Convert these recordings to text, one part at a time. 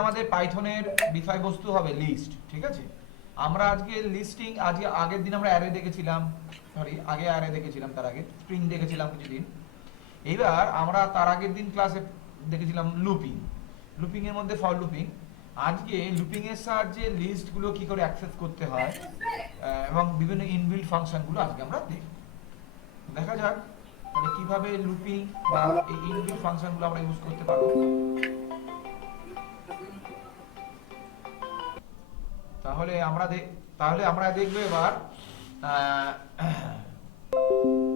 আমাদের পাইথনের বিষয়বস্তু হবে লিস্ট, ঠিক আছে। আমরা আজকে লিস্টিং, আজকে আগের দিন আমরা অ্যারে দেখেছিলাম, আগে অ্যারে দেখেছিলাম, তার আগে স্ট্রিং দেখেছিলাম কিছুদিন। এইবার আমরা তার আগের দিন ক্লাসে দেখেছিলাম লুপিং। লুপিং এর মধ্যে ফর লুপিং। আজকে লুপিং এর সাহায্যে লিস্টগুলো কি করে অ্যাক্সেস করতে হয় এবং বিভিন্ন ইনবিল্ট ফাংশনগুলো আজকে আমরা দেখব। দেখা যাক তাহলে কিভাবে লুপিং বা এই ইনবিল্ট ফাংশনগুলো আমরা ইউজ করতে পারবো। তাহলে আমরা দেখবো এবার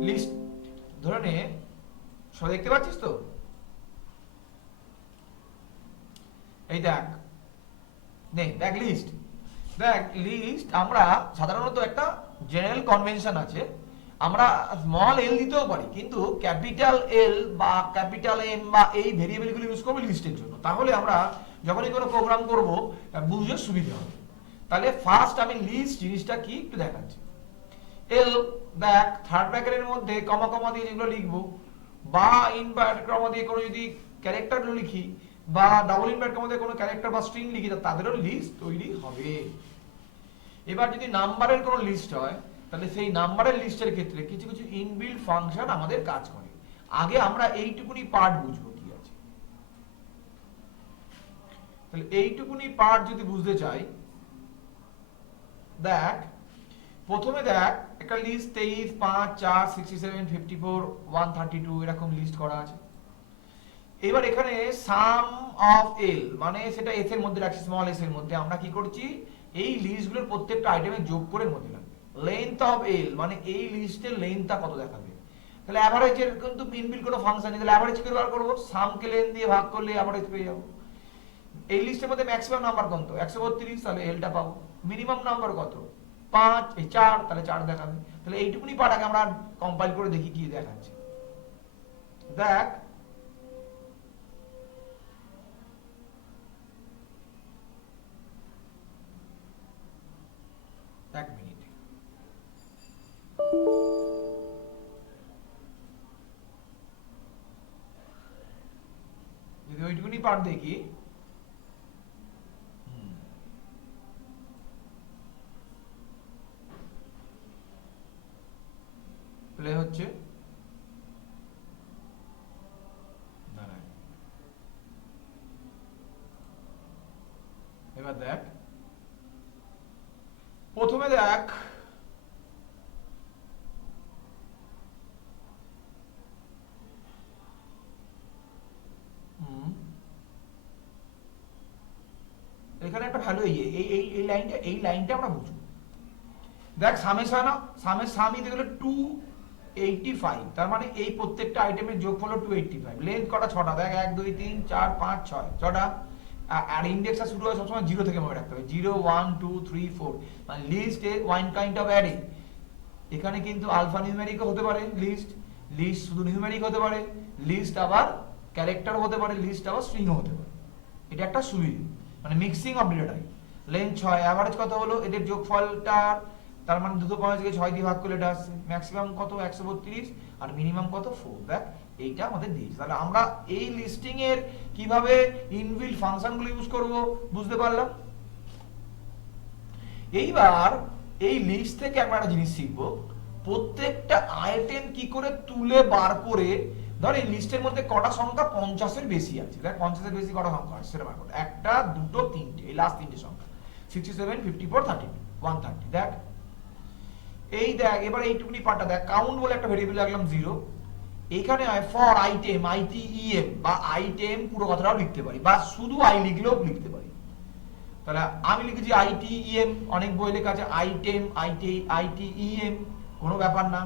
লিস্ট। ধরে নে, সব দেখতে পাচ্ছিস তো? এই দেখ দেখ লিস্ট। দেখ লিস্ট আমরা সাধারণত একটা জেনারেল কনভেনশন আছে, আমরা স্মল এল দিতেও পারি, কিন্তু ক্যাপিটাল এল বা ক্যাপিটাল এম বা এই ভেরিয়েবলগুলো ইউজ করবো লিস্টের জন্য। তাহলে আমরা যখনই কোনো প্রোগ্রাম করব বুঝতে সুবিধা হবে। তাহলে ফার্স্ট আমি লিস্ট জিনিসটা কি একটু দেখাচ্ছি। এল, দেখ থার্ড ব্র্যাকেটের মধ্যে কমা কমা দিয়ে যেগুলো লিখবো বা ইনভার্টেড কমা দিয়ে কোনো যদি ক্যারেক্টারগুলো লিখি বা ডাবল ইনভার্টেড কমা দিয়ে কোনো ক্যারেক্টার বা স্ট্রিং লিখি, তাদেরও লিস্ট তৈরি হবে। এবার যদি নাম্বারের কোনো লিস্ট হয়, তাহলে সেই নাম্বারের লিস্টের ক্ষেত্রে কিছু কিছু ইনবিল্ট ফাংশন আমাদের কাজ করে। আগে আমরা এইটুকুনি পার্ট বুঝবো কি আছে। তাহলে এইটুকুনি পার্ট যদি বুঝতে চাই, দেখ প্রথমে দেখ একটা লিস্ট 23, 5, 4, 67, 54, 132 এরকম লিস্ট করা আছে। এবার এখানে সাম অফ এল মানে সেটা এস এর মধ্যে রাখছি, স্মল এস এর মধ্যে। আমরা কি করছি, এই লিস্টগুলোর প্রত্যেকটা আইটেমে যোগ করে মধ্যে রাখবে। লেন্থ অফ এল মানে এই লিস্টের লেন্থটা কত দেখাবে। তাহলে অ্যাভারেজের কিন্তু ইনবিল্ট কোনো ফাংশন নেই, তাহলে অ্যাভারেজ কি বার করব, সামকে লেন দিয়ে ভাগ করলে অ্যাভারেজ পেয়ে যাব। এই লিস্টের মধ্যে ম্যাক্সিমাম নাম্বার কত, 132, তাহলে এলটা পাবো। মিনিমাম নাম্বার কত, 5, 4, তাহলে 4 দেখাবে। তাহলে এইটুকুনি পার্ট আমরা কম্পাইল করে দেখি কি দেখাচ্ছে। দেখ এক মিনিট, যদি ওইটুকুনি পার্ট দেখি, প্লে হচ্ছে, এবার দেখ প্রথমে দেখ এখানে একটা ভ্যালু এই লাইনটা আমরা বুঝবো। দেখ সামই দেখলে 285, তার মানে এই প্রত্যেকটা আইটেমের যোগফল 285। লেন্থ কটা, 6টা। দেখ 1, 2, 3, 4, 5, 6, 6টা। আর ইন্ডেক্সটা শুরু হয় সবসময় 0 থেকে মনে রাখতে হবে। 0, 1, 2, 3, 4 মানে লিস্ট এ ওয়ান কাইন্ড অফ অ্যারে। এখানে কিন্তু আলফা নিউমেরিকও হতে পারে লিস্ট, লিস্ট শুধু নিউমেরিক হতে পারে, লিস্ট আবার ক্যারেক্টার হতে পারে, লিস্ট আবার স্ট্রিংও হতে পারে। এটা একটা সুবিধা, মানে mixing of data type. Length 6, average কত হলো, এদের যোগফলটা তার মানে 250 থেকে 6 দিয়ে ভাগ করলে এটা আসছে। ম্যাক্সিমাম কত, 132, আর মিনিমাম কত, 4। দেখ এইটা আমাদের দিয়েছে। তাহলে আমরা এই লিস্টিং এর কিভাবে ইনবিল্ট ফাংশনগুলো ইউজ করব বুঝতে পারলাম। এইবার এই লিস্ট থেকে আমরা একটা জিনিস শিখবো, প্রত্যেকটা আইটেম কি করে তুলে বার করে। ধর এই লিস্টের মধ্যে কটা সংখ্যা 50 এর বেশি আছে, দেখ 50 এর বেশি কটা সংখ্যা আছে সেটা বার করো। একটা, দুটো, তিনটে, এই লাস্ট তিনটে সংখ্যা 67, 54, 32, 130। দেখ এই দেখ এবার এইটুকুনি পার্টটা দেখ, কাউন্ট বলে একটা ভেরিয়েবল রাখলাম 0। এখানে হয় ফর আইটেম, আইটিএম বা আইটেম পুরো কথাটাও লিখতে পারি, বা শুধু আই লিখলেও লিখতে পারি। তাহলে আমি লিখেছি আইটিএম, অনেক বই লেখা আছে আইটেম, আইটিএম, কোনো ব্যাপার না,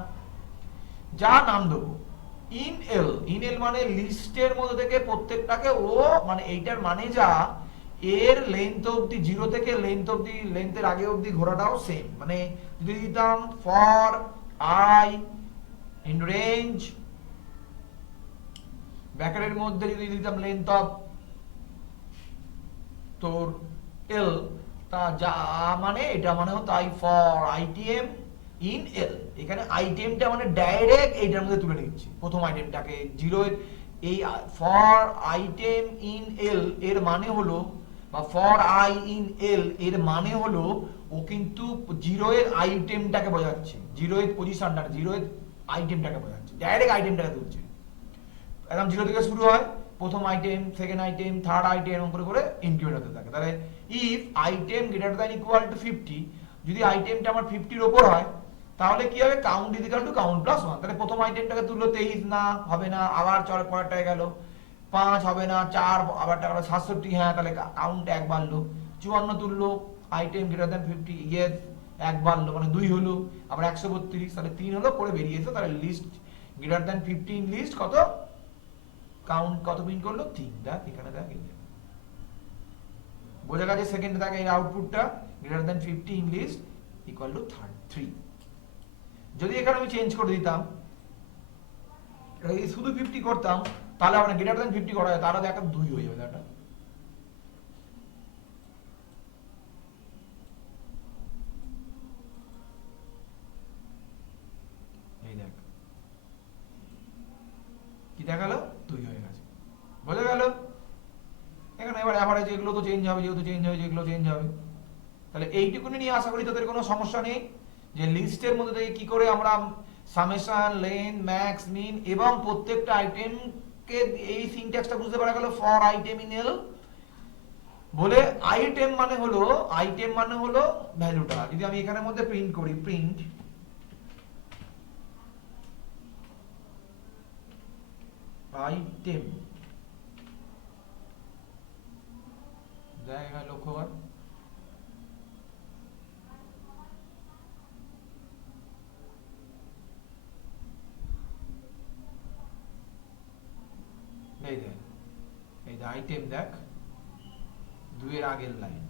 যা নাম দেবো। ইন এল মানে লিস্টের মধ্যে থেকে প্রত্যেকটাকে ও মানে এইটার মানে যা, এর লেন্থ অবধি 0 থেকে লেন্থ অবধি, লেন্থের আগে অবধি ঘোরাটাও সেম। মানে যদি দিতাম ফর আই ইন রেঞ্জ, ব্র্যাকেটের মধ্যে যদি দিতাম লেন্থ অফ তোর এল, তা যা মানে এটা মানে হতো আই ফর আইটিএম ইন এল। এখানে আইটেমটা মানে ডাইরেক্ট এইটার মধ্যে তুলে নিচ্ছি, প্রথম আইটেমটাকে 0 এই ফর আইটেম ইন এল এর মানে হলো বা ফর আই ইন এল এর মানে হলো ও কিন্তু জিরো এর আইটেমটাকে বোঝাচ্ছে, জিরো এর পজিশনটা, জিরো এর আইটেমটাকে বোঝাচ্ছে, ডাইরেক্ট আইটেমটাকে তুলছে। একদম জিরো থেকে শুরু হয়, প্রথম item, second item, third item, এরকম করে করে ইনক্রিমেন্ট হতে থাকে। তাহলে if item greater than equal to 50, যদি আইটেমটা আমার 50 এর উপর হয় তাহলে কি হবে, count is equal to count plus 1। তাহলে প্রথম আইটেমটাকে তুললো 23, না হবে না, আবার চল পরেরটায় গেল 5, হবে না, 4, আবার টাকা 67, হ্যাঁ তাহলে কাউন্ট 1 বাড়লো। 54 তুললো, আইটেম গ্রেটার দ্যান 50, ইয়েস 1 বাড়লো, মানে 2 হলো, আবার 132, তাহলে 3 হলো, করে বেরিয়েছে। তাহলে লিস্ট গ্রেটার দ্যান 15 লিস্ট কত, কাউন্ট কত প্রিন্ট করলো, 3। দেখ এখানে, দেখ বোঝা গেছে। সেকেন্ড দেখ এই আউটপুটটা greater than 15 list equal to 3। যদি এখানে আমি চেঞ্জ করে দিতাম, এই শুধু 50 করতাম, তাহলে আমরা গ্রেটার দ্যান 50 করা যায়, তাহলে দেখ 2 হয়ে যাবে। এটা এই দেখ কি দেখালো, 2 হয়ে গেছে। বোঝা গেল? এখানে এবার অ্যাভারেজ এগুলো তো চেঞ্জ হবে, যেহেতু চেঞ্জ হয়েছে এগুলো চেঞ্জ হবে। তাহলে এইটুকুনি নিয়ে আশা করি তোদের কোনো সমস্যা নেই, যে লিস্টের মধ্যে থেকে কি করে আমরা সামেশন, লেন, ম্যাক্স, মিন এবং প্রত্যেকটা আইটেমকে, এই সিনট্যাক্সটা বুঝতে পারা গেল। ফর আইটেম ইন এল বলে আইটেম মানে হলো ভ্যালুটা। যদি আমি এখানের মধ্যে প্রিন্ট করি, প্রিন্ট আইটেম, দেখ লক্ষ্য কর, এই দেখ, এই আইটেম দেখ 2 এর আগের লাইন,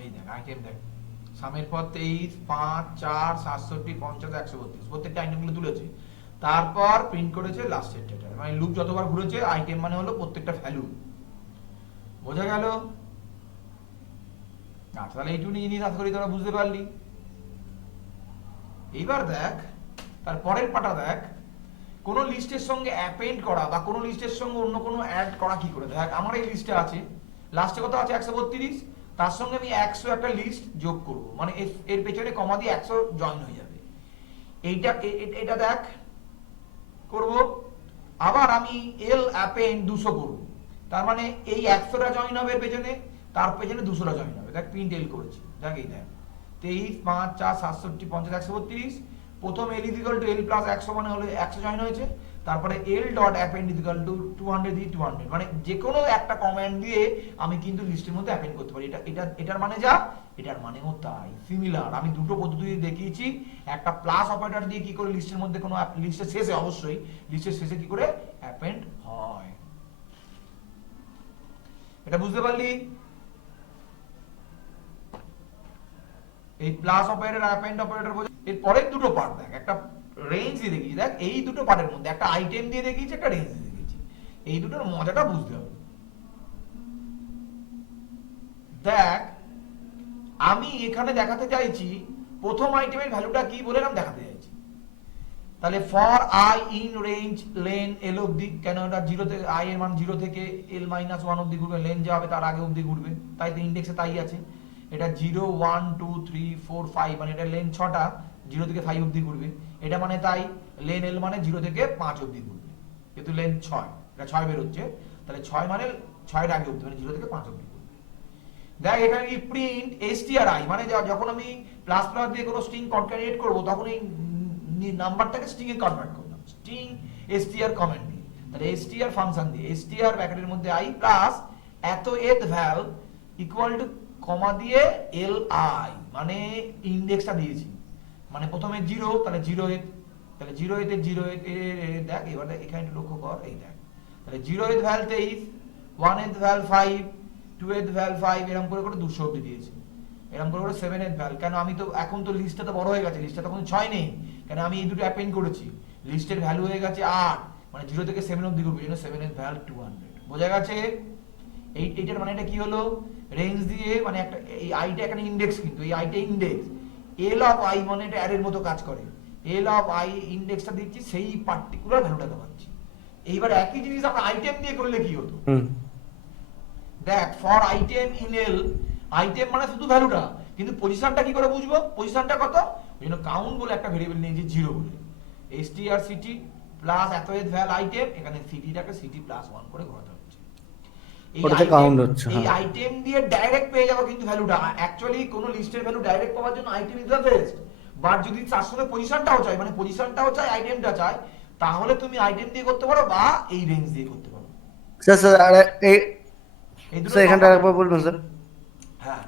এই দেখ আইটেম দেখ, সামের পর 23, 5, 4, 67, 50, 132 প্রত্যেকটা আইটেমগুলো তুলেছে, তারপর প্রিন্ট করেছে লাস্টের ডেটা। মানে লুপ যতবার ঘুরেছে, আইটেম মানে হলো প্রত্যেকটা ভ্যালু। বোঝা গেল? আচ্ছা, তাহলে এইটুকুনি জিনিস আশা করি তোরা বুঝতে পারলি। এইবার দেখ তার পরের পাটা দেখ, কোন লিস্টের সঙ্গে অ্যাপেন্ড করা বা কোন লিস্টের সঙ্গে অন্য কোনো অ্যাড করা কি করে। দেখ আমার এই লিস্টে আছে, লাস্টে কত আছে 132, তার সঙ্গে আমি 100 একটা লিস্ট যোগ করব, মানে এর পেছনে কমা দিয়ে 100 জয়েন হয়ে যাবে। এটা দেখ করব। আবার আমি এল অ্যাপেন্ড 200 করব, তার মানে এই 100টা জয়েন হবে এর পেছনে, তার পেছনে 200টা জয়েন হবে। দেখ প্রিন্ট এল করেছি, দেখ এই দেখ 23, 5, 4, 67, 50, 132, প্রথম L equal to L plus 100 মানে হলো 100 জয়েন হয়েছে, তারপরে এল ডট অ্যাপেন্ড ইকুয়াল টু 200 দিয়ে 200, মানে যে কোনো একটা কমান্ড দিয়ে আমি কিন্তু লিস্টের মধ্যে অ্যাপেন্ড করতে পারি। এটার মানে যা, এটার মানেও তাই, সিমিলার। আমি দুটো পদ্ধতি দেখিয়েছি, একটা প্লাস অপারেটর দিয়ে কি করে লিস্টের মধ্যে কোনো, লিস্টের শেষে, অবশ্যই লিস্টের শেষে কি করে অ্যাপেন্ড হয়। এটা বুঝতে পারলি? এই প্লাস অপারেটর, অ্যাপেন্ড অপারেটর বোঝা। এর পরের দুটো পার্ট দেখ, একটা রেঞ্জ দিয়ে দেখিয়েছি, দেখ এই দুটো পার্টের মধ্যে একটা আইটেম দিয়ে দেখিয়েছি, একটা রেঞ্জ দিয়ে দেখিয়েছি। এই দুটোর মজাটা বুঝতে হবে। দেখ আমি এখানে দেখাতে চাইছি প্রথম আইটেমের ভ্যালুটা কি বলে আমি দেখাতে চাইছি। তাহলে for I in range len L অবধি, কেন এটা 0 থেকে, আই এর মান 0 থেকে এল মাইনাস 1 অবধি ঘুরবে, লেন যা হবে তার আগে অবধি ঘুরবে, তাই তো ইন্ডেক্সে তাই আছে। এটা 0, 1, 2, 3, 4, 5, মানে এটা লেন 6টা, 0 থেকে 5 অবধি ঘুরবে। এটা মানে তাই লেন এল মানে 0 থেকে 5 অবধি ঘুরবে, কিন্তু লেন 6, এটা 6 বের হচ্ছে, তাহলে 6 মানে 6 এর আগে অবধি, মানে 0 থেকে 5 অবধি। দেখ এখানে কি প্রিন্ট stri, মানে যখন আমি প্লাস প্লাস দিয়ে কোনো স্ট্রিং কনক্যাটিনেট করব, তখন এই নাম্বারটাকে স্ট্রিং এ কনভার্ট করলাম, স্ট্রিং str কমেন্ট দিয়ে। তাহলে str ফাংশন দিয়ে str ব্র্যাকেটের মধ্যে i প্লাস এত এত ভ্যাল ইকুয়াল টু কমা দিয়ে li, মানে ইনডেক্সটা দিয়েছি, মানে প্রথমে 0, তাহলে 0 এ, তাহলে 0 এতে 0 এতে দেখ, এবার এখানে একটু লক্ষ্য কর, এই দেখ তাহলে 0 এর ভ্যাল 23, 1 এর ভ্যাল 5, 2 এর ভ্যাল 5, এরকম করে করে 200 অবধি দিয়েছি, এরকম করে করে 7 এর ভ্যাল। কেন আমি তো এখন তো লিস্টটা তো বড় হয়ে গেছে, লিস্টটা তখন 6 নেই, কেন আমি এই দুটো অ্যাপেন্ড করেছি, লিস্টের ভ্যালু হয়ে গেছে 8, মানে 0 থেকে 7 অবধি ঘুরবে, জন্য 7 এর ভ্যাল 200। বোঝা গেছে? এইটার মানে এটা কি হলো, রেঞ্জ দিয়ে মানে একটা এই আইটা এখানে ইন্ডেক্স, কিন্তু এই আইটা ইন্ডেক্স, এল অফ আই মানে এটা অ্যারের মতো কাজ করে, এল অফ আই ইন্ডেক্সটা দিচ্ছি, সেই পার্টিকুলার ভ্যালুটাকে পাচ্ছি। এইবার একই জিনিস আমরা আইটেম দিয়ে করলে কি হতো, দেখ for item in L, item মানে শুধু ভ্যালুটা, কিন্তু পজিশনটা কি করে বুঝবো, পজিশনটা কত, ওই জন্য কাউন্ট বলে একটা ভেরিয়েবল নিয়েছি 0 বলে, str city প্লাস এতএত ভ্যাল আইটেম, এখানে সিটিটাকে সিটি প্লাস 1 করে ঘোরাতে হচ্ছে। ওটাতে কাউন্ট হচ্ছে। এই আইটেম দিয়ে ডাইরেক্ট পেয়ে যাবো কিন্তু ভ্যালুটা, অ্যাকচুয়ালি কোন লিস্টের ভ্যালু ডাইরেক্ট পাওয়ার জন্য item is the best, but যদি তার সঙ্গে পজিশনটাও চাই, মানে পজিশনটাও চাই আইটেমটা চাই, তাহলে তুমি আইটেম দিয়ে করতে পারো বা এই রেঞ্জ দিয়ে করতে পারো। স্যার স্যার আর এই দুটো স্যার এখানটা আরেকবার বলবেন স্যার। হ্যাঁ,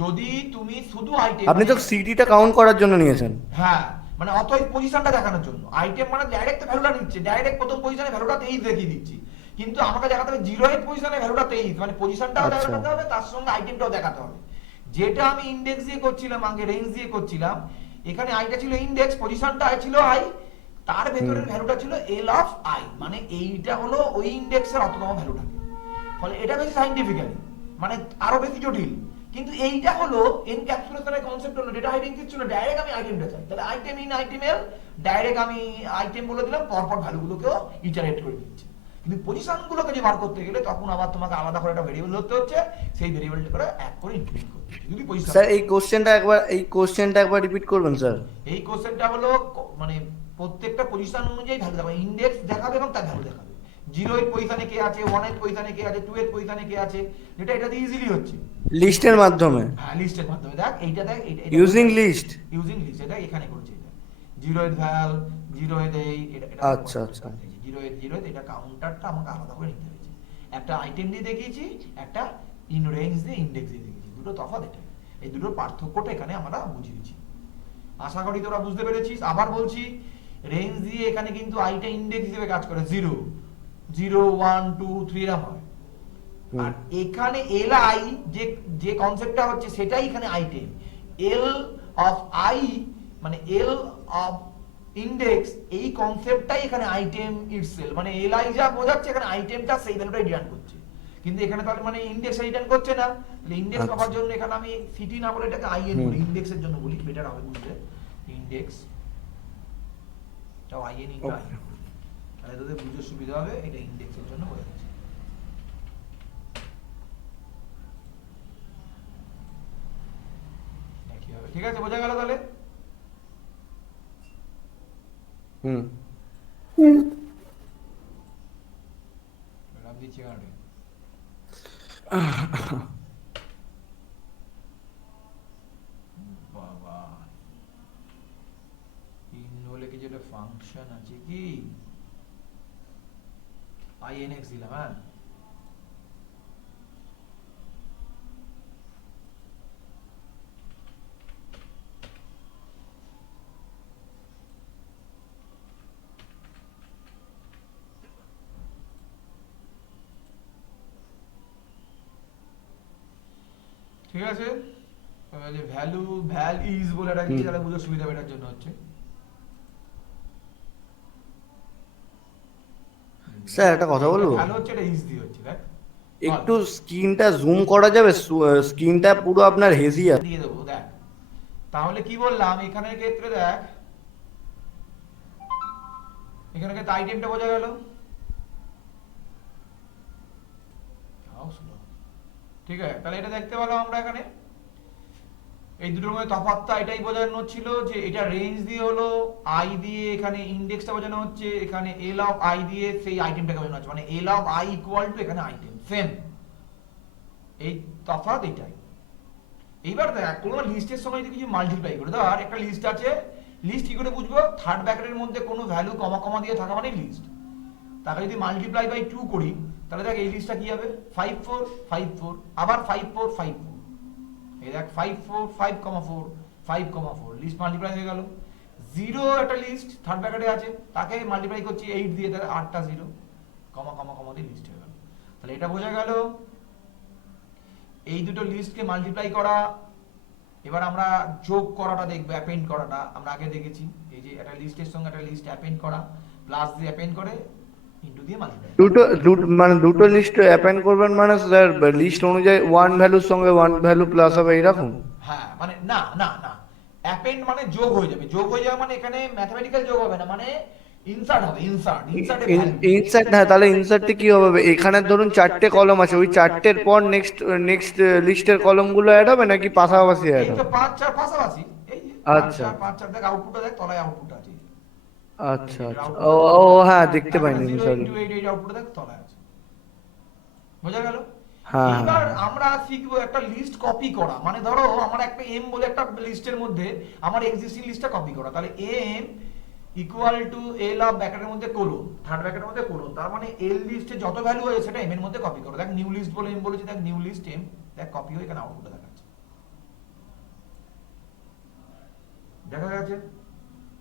যদি তুমি শুধু আইটেম, আপনি তো সিটিটা কাউন্ট করার জন্য নিয়েছেন। হ্যাঁ মানে অতএব পজিশনটা দেখানোর জন্য, আইটেম মানে ডাইরেক্ট ভ্যালুটা নিচ্ছে, ডাইরেক্ট প্রথম পজিশনে ভ্যালুটা 23 দেখিয়ে দিচ্ছি, কিন্তু আমাকে দেখাতে হবে 0 পজিশনে ভ্যালুটা 23, মানে পজিশনটাও দেখাতে হবে তার সঙ্গে আইটেমটাও দেখাতে হবে। যেটা আমি ইন্ডেক্স দিয়ে করছিলাম, আগে রেঞ্জ দিয়ে করছিলাম, এখানে আইটা ছিল ইন্ডেক্স, পজিশনটা ছিল আই, তার ভেতরের ভ্যালুটা ছিল এল অফ আই, মানে এইটা হলো ওই ইন্ডেক্সের অততম ভ্যালুটাকে, ফলে এটা বেশি সাইন্টিফিক্যালি মানে আরো বেশি জটিল, কিন্তু এইটা হলো এনক্যাপসুলেশনের কনসেপ্ট হলো ডেটা হাইডিং কিছু না, ডাইরেক্ট আমি আইটেমটা চাই, তাহলে item in item L, direct আমি আইটেম বলে দিলাম, পরপর ভ্যালুগুলোকেও ইটারেট করে দিচ্ছি। কিন্তু পজিশনগুলোকে যে বার করতে গেলে তখন আবার তোমাকে আলাদা করে একটা ভেরিয়েবল ধরতে হচ্ছে, সেই ভেরিয়েবলটা করে এক করে ইনক্রিমেন্ট করতে হচ্ছে। যদি পজিশন স্যার এই কোশ্চেনটা একবার রিপিট করবেন স্যার। এই কোশ্চেনটা হলো মানে প্রত্যেকটা পজিশন অনুযায়ী ভ্যালু দেখাবে, ইন্ডেক্স দেখাবে এবং তার ভ্যালু দেখাবে, 0 এর পজিশনে কে আছে, 1 এর পজিশনে কে আছে, 2 এর পজিশনে কে আছে, যেটা এটাতে ইজিলি হচ্ছে লিস্টের মাধ্যমে। হ্যাঁ লিস্টের মাধ্যমে, দেখ এইটা দেখ ইউজিং লিস্ট। ইউজিং লিস্ট, এটা এখানে করছে, এটা 0 এর ভ্যাল 0 এর এই এটা আচ্ছা আচ্ছা 0 এর 0 এটা কাউন্টারটা আমাকে আলাদা করে নিতে হয়েছে, একটা আইটেম দিয়ে দেখিয়েছি, একটা ইন রেঞ্জ দিয়ে ইন্ডেক্স দিয়ে দেখিয়েছি, দুটো তফাৎ এটা, এই দুটোর পার্থক্যটা এখানে আমরা বুঝিয়েছি। আশা করি তোরা বুঝতে পেরেছিস। আবার বলছি, রেঞ্জ দিয়ে এখানে কিন্তু আইটা ইন্ডেক্স হিসেবে কাজ করে, 0 0 1 2 3 এরকম হয়, আর এখানে এল আই যে যে কনসেপ্টটা হচ্ছে সেটাই এখানে আইটেম, এল অফ আই মানে এল অফ ইন্ডেক্স, এই কনসেপ্টটাই এখানে আইটেম ইটসেলফ, মানে এল আই যা বোঝাচ্ছে এখানে আইটেমটা সেই ভ্যালুটাই রিটার্ন করছে, কিন্তু এখানে তাহলে মানে ইন্ডেক্স রিটার্ন করছে না, তাহলে ইন্ডেক্স পাওয়ার জন্য এখানে আমি সিটি না বলে এটাকে আইএন বলি, ইন্ডেক্সের জন্য বলি, বেটার হবে বুঝতে, ইন্ডেক্স তাও আইএন ইনটু আই, তাহলে তোদের বুঝতে সুবিধা হবে, এটা ইন্ডেক্সের জন্য বোঝা যাচ্ছে। ঠিক আছে, বোঝা গেল তাহলে? দিচ্ছি কারণে বাবা বলে কি যেটা ফাংশন আছে কি inx দিলাম, হ্যাঁ ঠিক আছে, যে ভ্যালু ভ্যাল ইজ বলে একটা কি যারা বুঝতে সুবিধা হবে এটার জন্য হচ্ছে। স্যার একটা কথা বলবো, ভ্যালু হচ্ছে এটা ইজ দিয়ে হচ্ছে, দেখ একটু স্ক্রিনটা জুম করা যাবে, স্ক্রিনটা পুরো আপনার হেজি আছে। দিয়ে দেবো, দেখ তাহলে কি বললাম এখানের ক্ষেত্রে, দেখ এখানে ক্ষেত্রে আইটেমটা বোঝা গেল, ঠিক আছে, তাহলে এটা দেখতে পেলাম আমরা এখানে এই দুটোর মধ্যে তফাৎটা এটাই বোঝানো ছিল যে এটা রেঞ্জ দিয়ে হলো আই দিয়ে, এখানে ইন্ডেক্সটা বোঝানো হচ্ছে, এখানে এল অফ আই দিয়ে সেই আইটেমটাকে বোঝানো হচ্ছে, মানে L of I equal to এখানে আইটেম সেম, এই তফাৎ এটাই। এইবার দেখ কোন লিস্টের সময় যদি কিছু মাল্টিপ্লাই করে, ধর একটা লিস্ট আছে, লিস্ট কি করে বুঝবো, থার্ড ব্র্যাকেটের মধ্যে কোনো ভ্যালু কমা কমা দিয়ে থাকা মানে লিস্ট, তাকে যদি মাল্টিপ্লাই বাই 2 করি তাহলে দেখ এই লিস্টটা কি হবে, 5 4 5 4 আবার 5 4 5 4, এই দেখ 5 4 5, 4 5, 4 লিস্ট মাল্টিপ্লাই হয়ে গেল। 0 একটা লিস্ট থার্ড ব্র্যাকেটে আছে, তাকে মাল্টিপ্লাই করছি 8 দিয়ে, তাহলে 8টা 0 কমা কমা কমা দিয়ে লিস্ট হয়ে গেল। তাহলে এটা বোঝা গেল এই দুটো লিস্টকে মাল্টিপ্লাই করা। এবার আমরা যোগ করাটা দেখব, অ্যাপেন্ড করাটা আমরা আগে দেখেছি, এই যে একটা লিস্টের সঙ্গে একটা লিস্ট অ্যাপেন্ড করা, প্লাস দিয়ে অ্যাপেন্ড করে ইনটু দিয়ে মাল্টিপ্লাই। মানে দুটো লিস্ট অ্যাপেন্ড করবেন মানে স্যার লিস্ট অনুযায়ী ওয়ান ভ্যালুর সঙ্গে ওয়ান ভ্যালু প্লাস হবে এইরকম? হ্যাঁ মানে না না না, অ্যাপেন্ড মানে যোগ হয়ে যাবে, যোগ হয়ে যাবে মানে এখানে ম্যাথমেটিক্যাল যোগ হবে না, মানে ইনসার্ট হবে, ইনসার্টে ভ্যালু। ইনসার্ট, হ্যাঁ তাহলে ইনসার্টে কি হবে, এখানে ধরুন চারটে কলম আছে, ওই চারটের পর নেক্সট নেক্সট লিস্টের কলমগুলো অ্যাড হবে নাকি পাশাপাশি অ্যাড এই তো হবে? 5 4 পাশাপাশি, এই যে 5 আচ্ছা 4 5 4, দেখ আউটপুটটা দেখ, তলায় আউটপুট আছে, আচ্ছা এটার আচ্ছা, ও আউটপুটটা দেখ ও তলায়, হ্যাঁ দেখতে তার মানে পাইনি 0 সরি। ইনটু 8, এই আউটপুটটা দেখ তলায় আছে, বোঝা গেল? হ্যাঁ এবার হ্যাঁ আমরা শিখবো একটা লিস্ট কপি করা, মানে ধরো আমার একটা এম বলে একটা লিস্টের মধ্যে আমার এক্সিস্টিং লিস্টটা কপি করা, তাহলে M equal to L of ব্র্যাকেটের মধ্যে কোলন, থার্ড ব্র্যাকেটের মধ্যে কোলন, তার মানে এল লিস্টে যত ভ্যালু আছে সেটা এম এর মধ্যে কপি করো। দেখ নিউ লিস্ট বলে এম বলেছি, দেখ নিউ লিস্ট এম, দেখ কপি হয়ে এখানে আউটপুটটা দেখাচ্ছে, দেখা গেছে?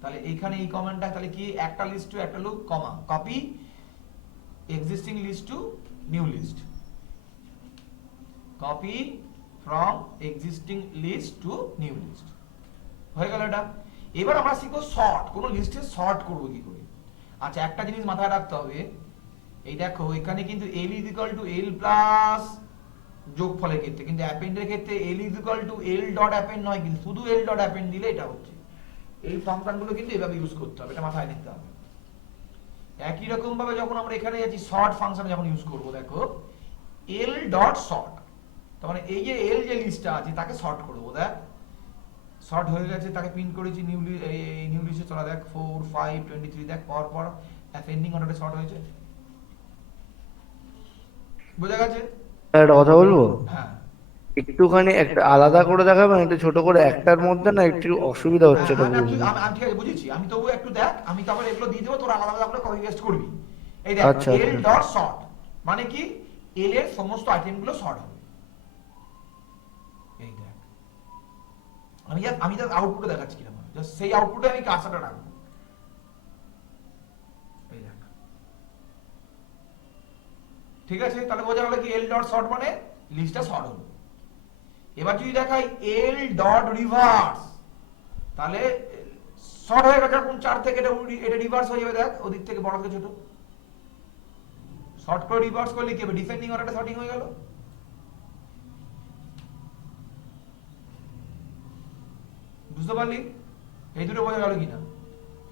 তাহলে এইখানে এই কমান্ডটা তাহলে কি, একটা লিস্ট টু একটা loop comma copy existing list to new list, copy from existing list to new list, হয়ে গেল এটা। এবার আমরা শিখবো শর্ট, কোন লিস্টে শর্ট করব কি করে। আচ্ছা একটা জিনিস মাথায় রাখতে হবে, এই দেখো এখানে কিন্তু l is equal to l plus যোগফলের ক্ষেত্রে, কিন্তু অ্যাপেন্ডের ক্ষেত্রে l is equal to l dot append নয়, কিন্তু শুধু l ডট অ্যাপেন্ড দিলে এটা হচ্ছে। এই ফাংশনগুলো কিন্তু এভাবে ইউজ করতে হবে, এটা মাথায় নিতে হবে। একই রকম ভাবে যখন আমরা এখানে যাচ্ছি শর্ট ফাংশনে যখন ইউজ করব, দেখো l ডট শর্ট, তার মানে এই যে l যে লিস্টটা আছে তাকে শর্ট করব, দেখ শর্ট হয়ে গেছে, তাকে প্রিন্ট করেছি নিউ নিউ লিস্টে, চলা দেখ 4 5 23, দেখ পর পর অ্যাসেন্ডিং অর্ডারে শর্ট হয়েছে, বোঝা গেছে? একটা কথা বলবো, হ্যাঁ একটুখানি একটা আলাদা করে দেখাবেন, একটু ছোট করে, একটার মধ্যে না একটু অসুবিধা হচ্ছে এটা আমি বুঝতে। ঠিক আছে বুঝেছি, আমি তবু একটু দেখ, আমি তারপর এগুলো দিয়ে দেবো, তোর আলাদা আলাদা করে কপি পেস্ট করবি। এই দেখ আচ্ছা এল আচ্ছা ডট শর্ট মানে কি, এল এর সমস্ত আইটেমগুলো শর্ট হবে, এই দেখ আমি জাস্ট আউটপুটে দেখাচ্ছি কিরকম, জাস্ট সেই আউটপুটে আমি কার্সারটা রাখবো, এই দেখ, ঠিক আছে? তাহলে বোঝা গেল কি এল ডট শর্ট মানে লিস্টটা শর্ট হলো। এবার যদি দেখাই এল ডট রিভার্স, তাহলে শর্ট হয়ে গেছে, এখন 4 থেকে এটা রিভার্স হয়ে যাবে, দেখ ওদিক থেকে বড় থেকে ছোট, শর্ট করে রিভার্স করলে কি হবে, ডিফেন্ডিং অর্ডারটা শর্টিং হয়ে গেল, বুঝতে পারলি? এই দুটো বোঝা গেল কিনা?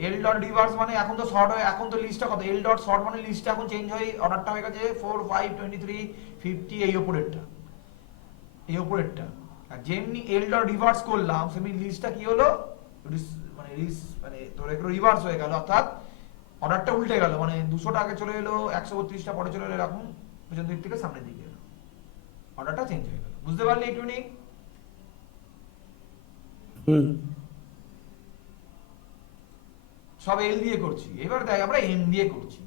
এল ডট রিভার্স মানে এখন তো শর্ট হয়ে, এখন তো লিস্টটা কত, এল ডট শর্ট মানে লিস্টটা এখন চেঞ্জ হয়ে অর্ডারটা হয়ে গেছে 4 5 23 50, এই উপরেরটা, এই উপরেরটা। আর যেমনি এল ডট রিভার্স করলাম সেমনি লিস্টটা কি হলো, মানে তোর একটু রিভার্স হয়ে গেল, অর্থাৎ অর্ডারটা উল্টে গেল, মানে 200টা আগে চলে এলো, 132টা পরে চলে এলো, এরকম পেছন দিক থেকে সামনের দিকে এলো, অর্ডারটা চেঞ্জ হয়ে গেল, বুঝতে পারলি একটুখানি? হুম সব এল দিয়ে করছি, এবার দেখ আমরা এম দিয়ে করছি।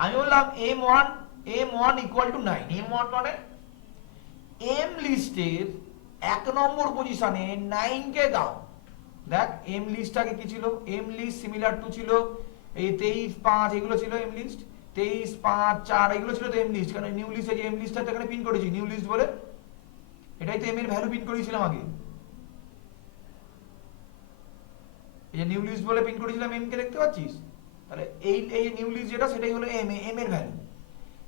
আমি বললাম m1 ইকুয়াল টু 9, m1 মানে এম লিস্টের 1 নম্বর পজিশনে 9 কে দাও। দেখ এম লিস্টটাকে কি ছিল, এম লিস্ট সিমিলার টু ছিল এই 23 5, এগুলো ছিল এম লিস্ট, 23 5 4 এগুলো ছিল তো এম লিস্ট, কারণ নিউ লিস্টে যে এম লিস্টটা তো এখানে পিন করেছি নিউ লিস্ট বলে, এটাই তো এম এর ভ্যালু পিন করেছিলাম আগে, এই যে নিউ লিস্ট বলে পিন করেছিলাম এম কে, দেখতে পাচ্ছিস? তাহলে এই নিউ লিস্ট যেটা সেটাই হলো এম এর ভ্যালু।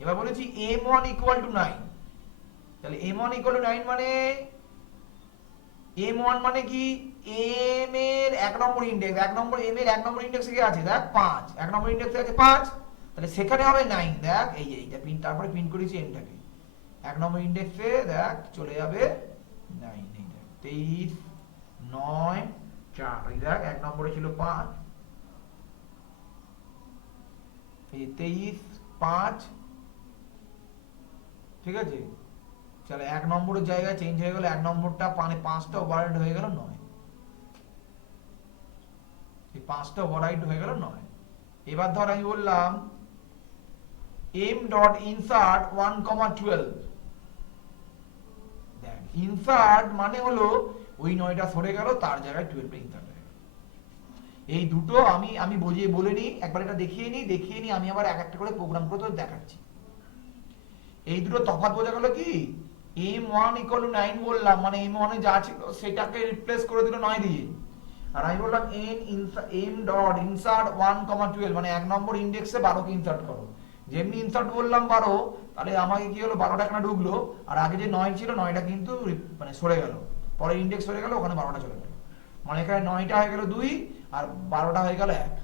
এবার বলেছি m1 ইকুয়াল টু 9, তাহলে m1 ইকুয়াল টু 9 মানে m1 মানে কি, m এর 1 নম্বর ইনডেক্স, 1 নম্বর m এর 1 নম্বর ইনডেক্সে কি আছে, দেখ 5, 1 নম্বর ইনডেক্সে আছে 5, তাহলে সেখানে হবে 9, দেখ এইটা পিন, তারপরে পিন করেছি এমটাকে 1 নম্বর ইনডেক্সে, দেখ চলে যাবে 9, এই দেখ 23 9 4, এই দেখ 1 নম্বরে ছিল 5, এই 23 5, ঠিক আছে? চলো 1 নম্বরের জায়গায় চেঞ্জ হয়ে গেল, 1 নম্বরটা মানে 5টা ওভাররাইড হয়ে গেল 9, এই 5টা ওভাররাইড হয়ে গেল 9। এবার ধর আমি বললাম m ডট ইনসার্ট 1,12, দেখ ইনসার্ট মানে হলো ওই 9টা সরে গেল, তার জায়গায় 12টা ইনসার্ট হয়ে গেল। এই দুটো আমি বুঝিয়ে বলে নিই, একবার এটা দেখিয়ে নিই, আমি আবার এক একটা করে প্রোগ্রাম করে তো দেখাচ্ছি। এই দুটো তফাৎ বোঝা গেল কি, m1 ইকুয়াল টু 9 বললাম মানে m1 এ যা ছিল সেটাকে রিপ্লেস করে দিল 9 দিয়ে, আর আমি বললাম m ডট ইনসার্ট 1,12 মানে 1 নম্বর ইনডেক্সে 12 কে ইনসার্ট করো, যেমনি ইনসার্ট বললাম 12, তাহলে আমাকে কি হলো 12টা এখানে ঢুকলো, আর আগে যে 9 ছিল 9টা কিন্তু মানে সরে গেল, পরে ইন্ডেক্স সরে গেল, ওখানে 12টা চলে গেল, মানে এখানে 9টা হয়ে গেল 2 আর 12টা হয়ে গেল 1।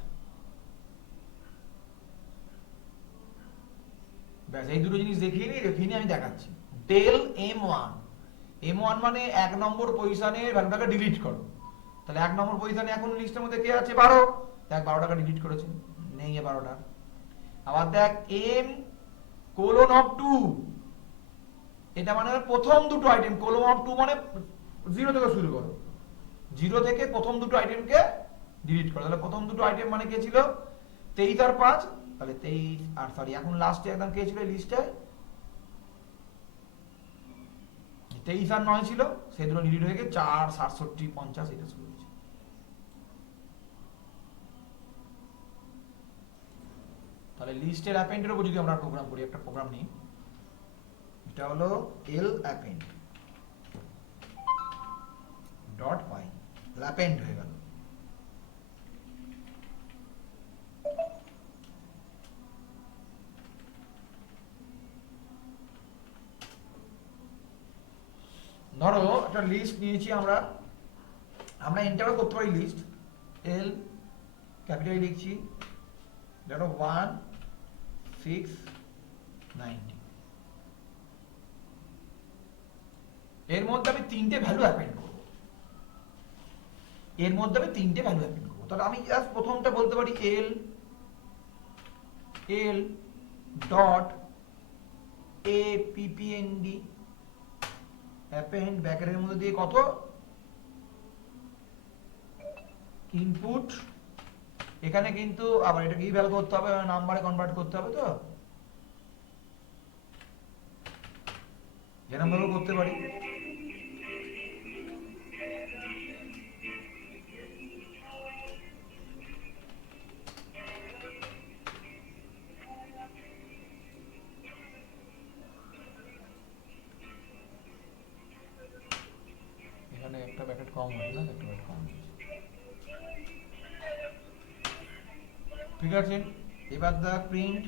ব্যাস, এই দুটো জিনিস দেখিয়ে নিয়ে আমি দেখাচ্ছি। টেল M1 মানে 1 নম্বর পজিশনের ভ্যালুটাকে ডিলিট করো। তাহলে 1 নম্বর পজিশনে এখন লিস্টের মধ্যে কে আছে? 12। দেখ 12টাকে ডিলিট করেছে, নেই এ 12টা। আবার দেখ M:2, এটা মানে প্রথম দুটো আইটেম, :2 মানে 0 থেকে শুরু করো, 0 থেকে প্রথম দুটো আইটেমকে ডিলিট করো। তাহলে প্রথম দুটো আইটেম মানে কে ছিল? 23 আর 5, তাহলে 23 আর সরি এখন লাস্টে একদম কে ছিল লিস্টে? 23 আর 9 ছিল, সেই দুটো ডিলিট হয়ে গিয়ে 4, 67, 50 এটা শুরু হয়েছে। তাহলে লিস্টের অ্যাপেন্ডের উপর যদি আমরা প্রোগ্রাম করি, একটা প্রোগ্রাম নিই, এটা হলো lappend ডট পাই, lappend হয়ে গেল। ধরো একটা লিস্ট নিয়েছি আমরা এন্টারও করতে পারি লিস্ট, এল ক্যাপিটাল লিখছি, ধরো 1 6 90, এর মধ্যে আমি তিনটে ভ্যালু অ্যাপেন্ড করব, তাহলে আমি জাস্ট প্রথমটা বলতে পারি এল ডট append অ্যাপেন্ড ব্র্যাকেটের মধ্যে দিয়ে কত ইনপুট, এখানে কিন্তু আবার এটাকে ইভ্যাল করতে হবে, নাম্বারে কনভার্ট করতে হবে, তো যেরকম ভাবে করতে পারি। এখানে একটা ব্র্যাকেট কম হয়েছে না, একটা ব্র্যাকেট কম হয়েছে, ঠিক আছে। এবার দা প্রিন্ট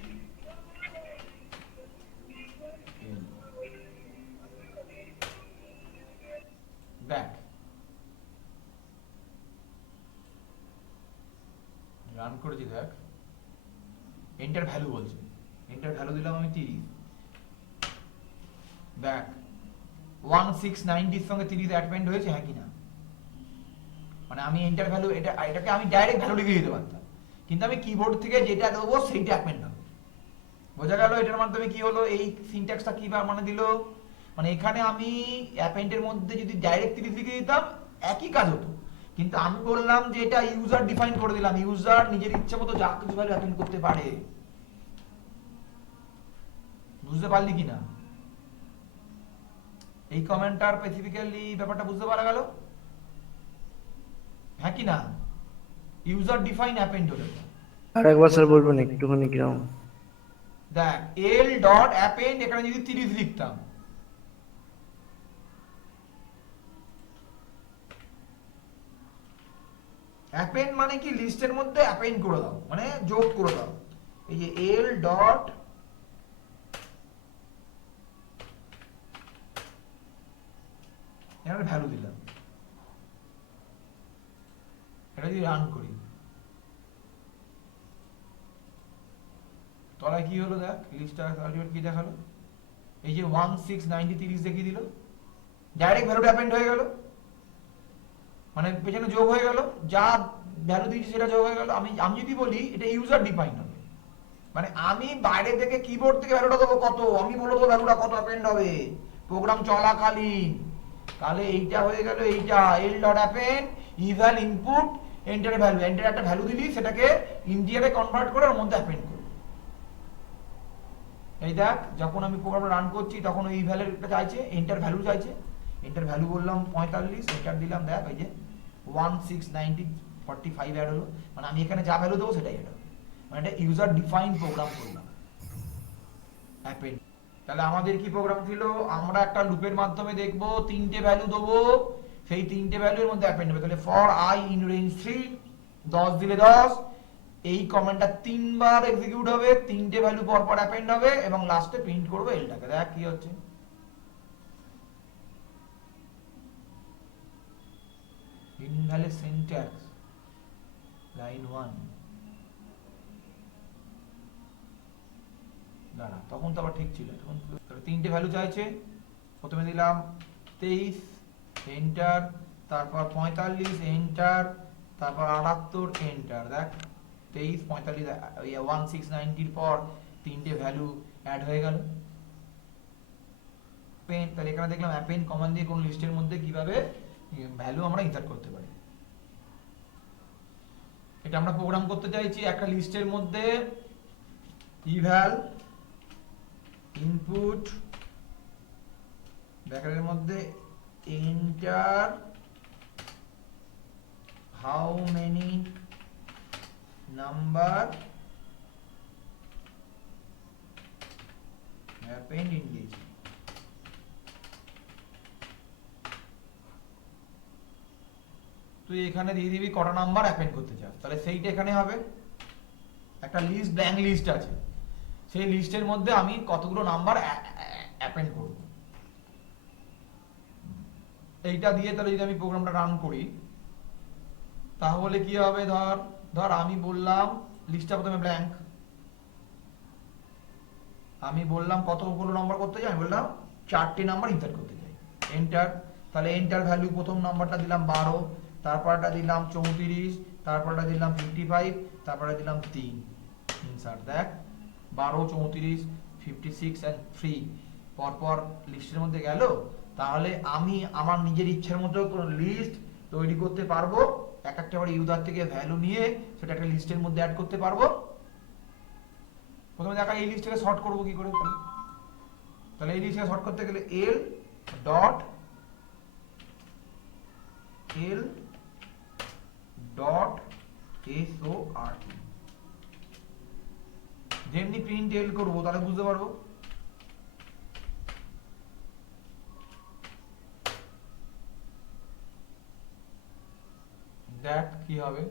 ব্যাক, রান করেছি, দেখ এন্টার ভ্যালু বলছে, এন্টার ভ্যালু দিলাম আমি 30, ব্যাক 1690 এর সঙ্গে 30 অ্যাডমেন্ট হয়েছে, হ্যাঁ কিনা? মানে আমি এন্টার ভ্যালু এটাকে আমি ডাইরেক্ট ভ্যালু লিখে দিতে পারতাম, কিন্তু আমি কিবোর্ড থেকে যেটা দেবো সেইটা অ্যাডমেন্ট হবে। বোঝা গেল এটার মাধ্যমে কি হলো? এই সিনট্যাক্সটা কি মানে দিল, মানে এখানে আমি অ্যাপেন্ডের মধ্যে যদি ডাইরেক্ট 30 লিখে দিতাম একই কাজ হতো, কিন্তু আমি বললাম যে এটা ইউজার ডিফাইন করে দিলাম, ইউজার নিজের ইচ্ছে মতো যা কিছু ভ্যালু অ্যাপেন্ড করতে পারে। বুঝতে পারলি কিনা? এই কমেন্টটার স্পেসিফিক্যালি ব্যাপারটা বুঝতে পারা গেল, হ্যাঁ কি না? ইউজার ডিফাইন অ্যাপেন্ড হলো। আরেকবার স্যার বলবেন একটুখানি কিরকম? দেখ এল ডট অ্যাপেন্ড, এখানে যদি 30 লিখতাম, অ্যাপেন্ড মানে কি লিস্টের মধ্যে অ্যাপেন্ড করে দাও, মানে যোগ করে দাও। এই যে এল ডট এখানে ভ্যালু দিলাম, এটা যদি রান করি তলায় কি হলো? দেখ লিস্টটা আলটিমেট কি দেখালো, এই যে 1690 30 দেখিয়ে দিল, ডাইরেক্ট ভ্যালুটা অ্যাপেন্ড হয়ে গেল, মানে পেছনে যোগ হয়ে গেল, যা ভ্যালু দিয়েছি সেটা যোগ হয়ে গেল। আমি যদি বলি এটা ইউজার ডিফাইন হবে, মানে আমি বাইরে থেকে কিবোর্ড থেকে ভ্যালুটা দেবো কত, আমি বলে দেবো ভ্যালুটা কত অ্যাপেন্ড হবে প্রোগ্রাম চলাকালীন। তাহলে এইটা হয়ে গেল, এইটা L dot append eval input enter value, enter একটা ভ্যালু দিলি সেটাকে ইন্টিজারে কনভার্ট করে ওর মধ্যে অ্যাপেন্ড করবে। এই দেখ যখন আমি প্রোগ্রামটা রান করছি তখন ওই ভ্যালুটা চাইছে, এন্টার ভ্যালু চাইছে, এন্টার ভ্যালু বললাম 45, এন্টার দিলাম, দেখ এই যে 1690 45 অ্যাড হলো, মানে আমি এখানে যা ভ্যালু দেবো সেটাই অ্যাড হবে, মানে এটা ইউজার ডিফাইন প্রোগ্রাম করলাম অ্যাপেন্ড। তাহলে আমাদের কি প্রোগ্রাম ছিল? আমরা একটা লুপের মাধ্যমে দেখব, তিনটে ভ্যালু দেবো, সেই তিনটে ভ্যালুর মধ্যে অ্যাপেন্ড হবে। তাহলে ফর আই ইন রেঞ্জ 3, 10 দিলে 10, এই কমান্ডটা 3 বার এক্সিকিউট হবে, 3টে ভ্যালু পর পর অ্যাপেন্ড হবে এবং লাস্টে প্রিন্ট করবে এলটাকে। দেখ কি হচ্ছে। Invalid syntax line 1। দাঁড়া, তখন তো আবার ঠিক ছিল। তখন 3টে ভ্যালু চাইছে। প্রথমে দিলাম 23 এন্টার, তারপর 45 এন্টার, তারপর 78 এন্টার। দেখ 23 45 1690 পর 3টে ভ্যালু অ্যাড হয়ে গেল। পেন, তাহলে এখানে দেখলাম অ্যাপেন্ড কমান্ড দিয়ে কোন লিস্টের মধ্যে কিভাবে ভ্যালু আমরা ইনসার্ট করতে পারি। এটা আমরা প্রোগ্রাম করতে চাইছি একটা লিস্টের মধ্যে ইভ্যাল ইনপুট ব্র্যাকেটের মধ্যে enter how many number append in list. তুই এখানে দিয়ে দিবি কটা নাম্বার অ্যাপেন্ড করতে চাস, তাহলে সেইটা এখানে হবে। একটা লিস্ট, ব্ল্যাঙ্ক লিস্ট আছে, সেই লিস্টের মধ্যে আমি কতগুলো নাম্বার অ্যাপেন্ড করব, এইটা দিয়ে তাহলে যদি আমি প্রোগ্রামটা রান করি তাহলে কি হবে। ধর ধর আমি বললাম লিস্টটা প্রথমে ব্ল্যাঙ্ক, আমি বললাম কতগুলো নাম্বার করতে চাই, আমি বললাম 4টে নাম্বার ইনসার্ট করতে চাই। এন্টার, তাহলে এন্টার ভ্যালু প্রথম নাম্বারটা দিলাম 12, তারপরটা দিলাম 34, তারপরটা দিলাম 55, তারপরে দিলাম 3 ইনসার্ট। দেখ 12 34 56 এন্ড 3 পরপর লিস্টের মধ্যে গেল। তাহলে আমি আমার নিজের ইচ্ছার মতো কোনো লিস্ট তৈরি করতে পারবো, এক একটা করে ইউজার থেকে ভ্যালু নিয়ে সেটা একটা লিস্টের মধ্যে অ্যাড করতে পারবো। প্রথমে দেখা এই লিস্টটাকে সর্ট করব কি করে। তাহলে এই লিস্টটাকে সর্ট করতে গেলে এল ডট sort, যেমনি প্রিন্ট এল করবো তাহলে বুঝতে পারবো। দেখ কি হবে,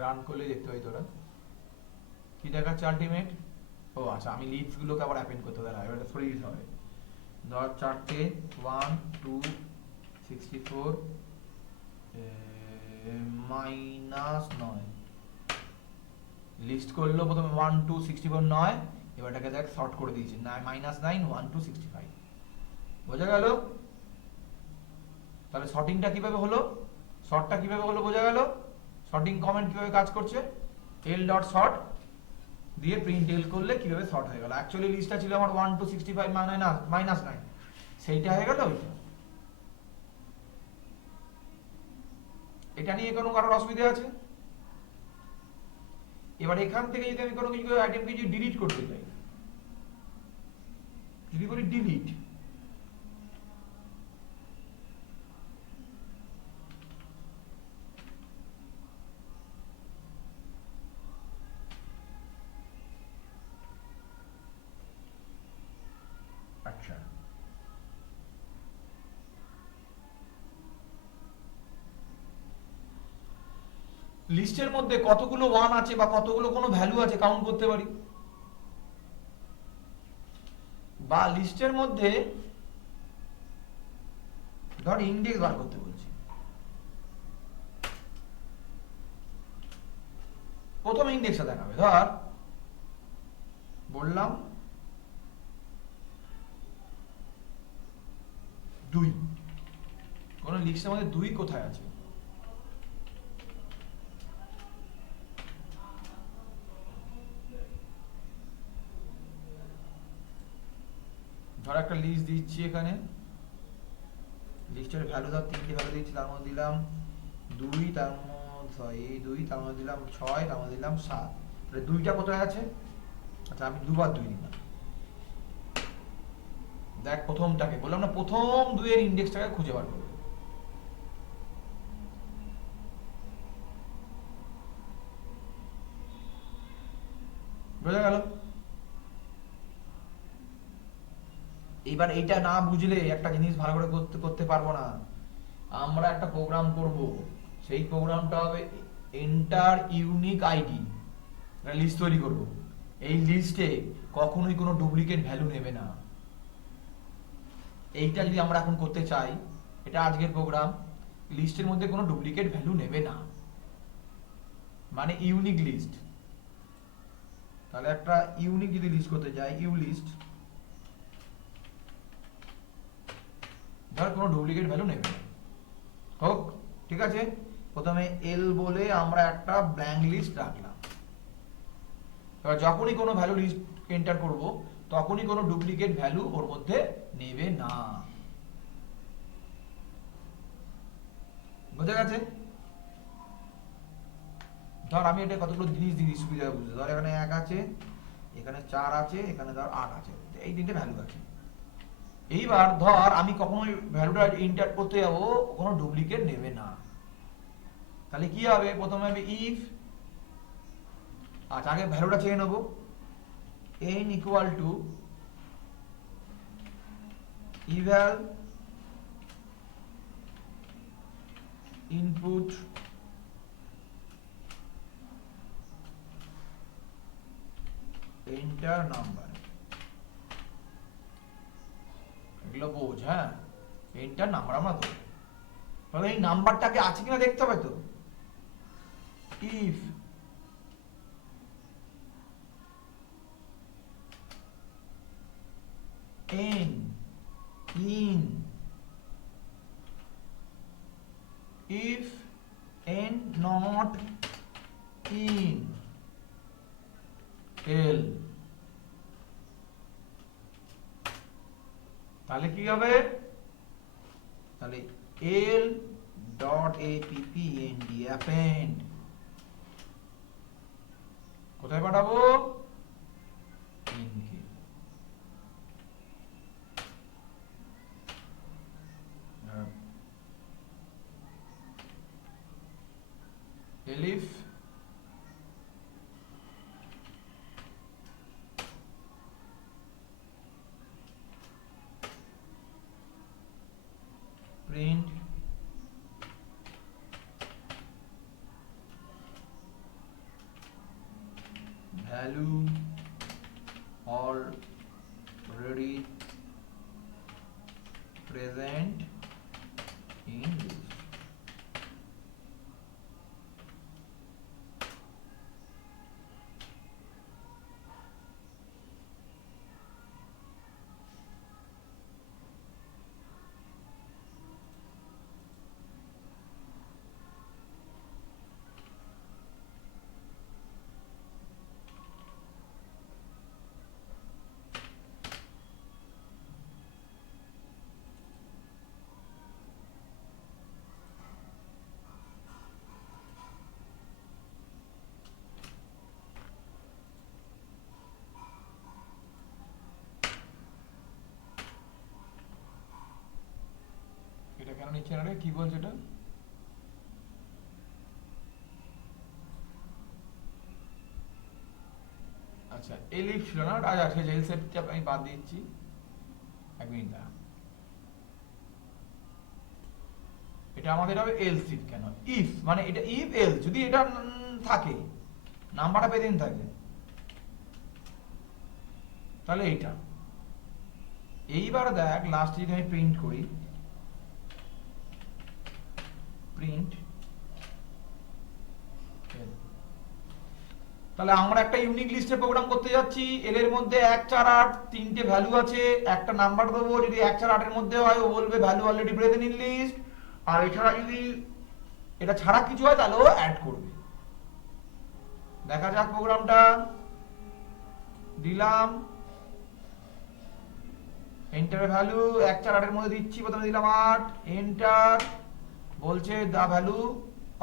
রান করলে দেখতে পাই তোরা কি দেখাচ্ছে আলটিমেট। ও আচ্ছা, আমি লিডস গুলোকে আবার অ্যাপেন্ড করতে হবে, এবারে সরিয়ে দিতে হবে। ধর 4টে 1 2 64 -9 লিস্ট করলো প্রথমে 1 2 64 9, এবারটাকে দেখ সর্ট করে দিয়েছে -9 1 2 65। বোঝা গেল? তাহলে সর্টিংটা কিভাবে হলো, সর্টটা কিভাবে হলো বোঝা গেল। সর্টিং কমেন্ট কিভাবে কাজ করছে, এল ডট সর্ট দিয়ে প্রিন্ট এল করলে কিভাবে সর্ট হয়ে গেল। অ্যাকচুয়ালি লিস্টটা ছিল আমার 1 2 65 -9, সেইটা হয়ে গেল ওইটা। এটা নিয়ে কোনো কারোর অসুবিধা আছে? এবার এখান থেকে যদি আমি কোনো কিছু আইটেমকে যদি ডিলিট করতে চাই, যদি বলি ডিলিট, আচ্ছা লিস্টের মধ্যে কতগুলো ওয়ান আছে বা কতগুলো কোনো ভ্যালু আছে কাউন্ট করতে পারি, বা লিস্টের মধ্যে ধর ইন্ডেক্স বার করতে বলছি। প্রথম ইন্ডেক্সটা দেখাবে, ধর বললাম 2, কোন লিস্টের মধ্যে 2 কোথায় আছে, ধর একটা লিস্ট দিচ্ছি, এখানে লিস্টের ভ্যালু ধর 3টে ভ্যালু দিচ্ছি, তার মধ্যে দিলাম 2, তার মধ্যে 2, তার মধ্যে দিলাম 6, তার মধ্যে দিলাম 7। তাহলে 2টা কোথায় আছে? আচ্ছা আমি দুবার 2 দিলাম। দেখ প্রথমটাকে বললাম না, প্রথম 2 এর ইন্ডেক্সটাকে খুঁজে বার করবে। বোঝা গেল? এবার এইটা না বুঝলে একটা জিনিস ভালো করে করতে পারবো না। আমরা একটা প্রোগ্রাম করব, সেই প্রোগ্রামটা হবে এন্টার ইউনিক আইডি। একটা লিস্ট তৈরি করব, এই লিস্টে কখনোই কোনো ডুপ্লিকেট ভ্যালু নেবে না। এইটা যদি আমরা এখন করতে চাই, এটা আজকের প্রোগ্রাম, লিস্টের মধ্যে কোনো ডুপ্লিকেট ভ্যালু নেবে না, মানে ইউনিক লিস্ট। তাহলে একটা ইউনিক যদি লিস্ট করতে চাই, ইউ লিস্ট, ধর কোনো ডুপ্লিকেট ভ্যালু নেবে না, হোক, ঠিক আছে। প্রথমে এল বলে আমরা একটা ব্ল্যাঙ্ক লিস্ট রাখলাম। এবার যখনই কোনো ভ্যালু লিস্ট এন্টার করব, তখনই কোনো ডুপ্লিকেট ভ্যালু ওর মধ্যে নেবে না। বোঝা গেছে? ধর আমি এটা কতগুলো জিনিস দিই সুবিধা বুঝতে, ধর এখানে 1 আছে, এখানে 4 আছে, এখানে ধর 8 আছে, এই তিনটে ভ্যালু আছে। এইবার ধর আমি কখনোই ভ্যালুটা এন্টার করতে যাব, কোনো ডুপ্লিকেট নেবে না। তাহলে কি হবে, প্রথমে আমি ইফ, আচ্ছা আগে ভ্যালুটা চেয়ে নেবো, n equal to eval input enter number, এগুলো বোঝ, হ্যাঁ, এন্টার নাম্বার আমরা দেবো। তবে এই নাম্বারটাকে আছে কিনা দেখতে হবে তো। If n in, if n not in l, তাহলে কি হবে, তাহলে l ডট append, append কোথায় পাঠাবো, in K. elif print value already present in list। এটা কেন নিচ্ছে না রে, কি বলছে এটা, আচ্ছা এলিফ ছিল না, আচ্ছা ঠিক আছে, এল সেটটা আমি বাদ দিচ্ছি, এক মিনিট দাঁড়া। এটা আমাদের হবে এলস ইফ, কেন ইফ মানে এটা ইফ এলস, যদি এটা থাকে নাম্বারটা প্রেজেন্ট থাকে, তাহলে এইটা। এইবার দেখ লাস্ট যদি আমি প্রিন্ট করি, প্রিন্ট, তাহলে আমরা একটা ইউনিক লিস্টে প্রোগ্রাম করতে যাচ্ছি। এর এর মধ্যে 1 4 8 তিনটে ভ্যালু আছে, একটা নাম্বার দেবো, যদি 1 4 8 এর মধ্যে হয় ও বলবে value already present in list, আর এছাড়া যদি এটা ছাড়া কিছু হয় তাহলে ও অ্যাড করবে। দেখা যাক প্রোগ্রামটা, দিলাম এন্টার ভ্যালু 1 4 8 এর মধ্যে দিচ্ছি, প্রথমে দিলাম 8, এন্টার, বলছে the value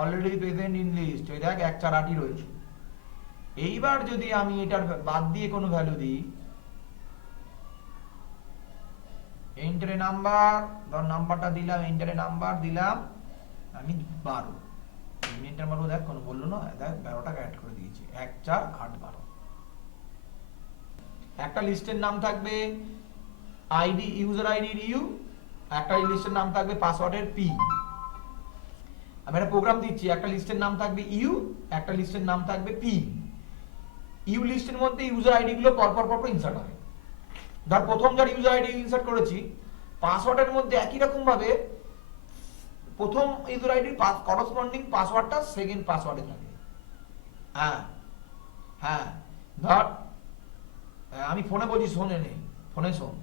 already present in list, এই দেখ 1 4 8ই রয়েছে। এইবার যদি আমি এটার বাদ দিয়ে কোনো ভ্যালু দিই, এন্টারে নাম্বার, ধর নাম্বারটা দিলাম, এন্টারে নাম্বার দিলাম আমি 12, এন্টার মারবো, দেখ কোনো বললো না, দেখ 12 টাকা অ্যাড করে দিয়েছি, 1 4 8 12। একটা লিস্টের নাম থাকবে আইডি, ইউজার আইডির ইউ, একটা লিস্টের নাম থাকবে পাসওয়ার্ডের পি। আমি একটা প্রোগ্রাম দিচ্ছি, একটা লিস্টের নাম থাকবে ইউ, একটা লিস্টের নাম থাকবে পি। ইউ লিস্টের মধ্যে ইউজার আইডি গুলো পরপর ইনসার্ট হবে। ধর প্রথম যার ইউজার আইডি ইনসার্ট করেছি, পাসওয়ার্ডের মধ্যে একই রকম ভাবে প্রথম ইউজার আইডির করসপন্ডিং পাসওয়ার্ডটা সেকেন্ড পাসওয়ার্ডে থাকে। হ্যাঁ হ্যাঁ, ধর আমি ফোনে বলছি, শোনে নেই, ফোনে শোন।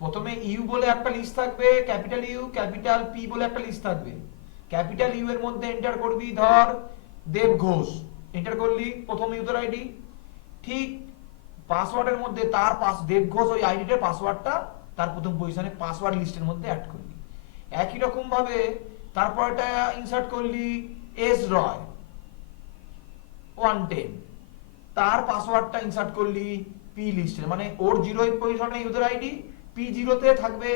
প্রথমে ইউ বলে একটা লিস্ট থাকবে, ক্যাপিটাল ইউ ক্যাপিটাল পি বলে একটা লিস্ট থাকবে। ক্যাপিটাল ইউ এর মধ্যে এন্টার করবি ধর দেব ঘোষ, এন্টার করলি প্রথম ইউজার আইডি। ঠিক পাসওয়ার্ডের মধ্যে তার দেব ঘোষ ওই আইডিটার পাসওয়ার্ডটা তার প্রথম পজিশনে পাসওয়ার্ড লিস্টের মধ্যে অ্যাড করলি। একই রকম ভাবে তারপর এটা ইনসার্ট করলি এস রয় 110, তার পাসওয়ার্ডটা ইনসার্ট করলি পি লিস্টের, মানে ওর 0 পজিশনে ইউজার আইডি, পি 0 থাকবে,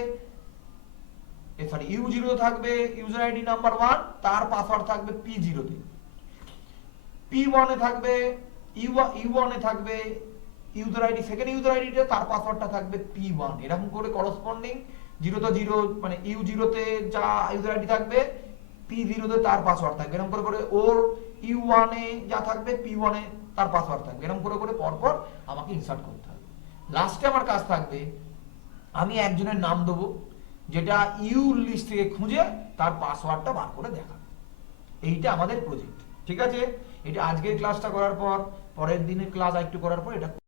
সরি ইউ 0 থাকবে ইউজার আইডি নাম্বার 1, তার পাসওয়ার্ড থাকবে পি 0 পি 1 থাকবে ইউ 1 থাকবে ইউজার আইডি, সেকেন্ড ইউজার আইডিতে তার পাসওয়ার্ডটা থাকবে পি 1। এরকম করে করসপন্ডিং 0 মানে ইউ 0 যা ইউজার আইডি থাকবে, পি 0 তার পাসওয়ার্ড থাকবে। এরকম করে ওর ইউ 1 যা থাকবে পি 1 তার পাসওয়ার্ড থাকবে। এরকম করে পরপর আমাকে ইনসার্ট করতে হবে। লাস্টে আমার কাজ থাকবে, আমি একজনের নাম দেবো যেটা ইউ লিস্ট থেকে খুঁজে তার পাসওয়ার্ডটা বার করে দেখাবে। এইটা আমাদের প্রজেক্ট, ঠিক আছে? এটা আজকের ক্লাসটা করার পর, পরের দিনের ক্লাস একটু করার পর এটা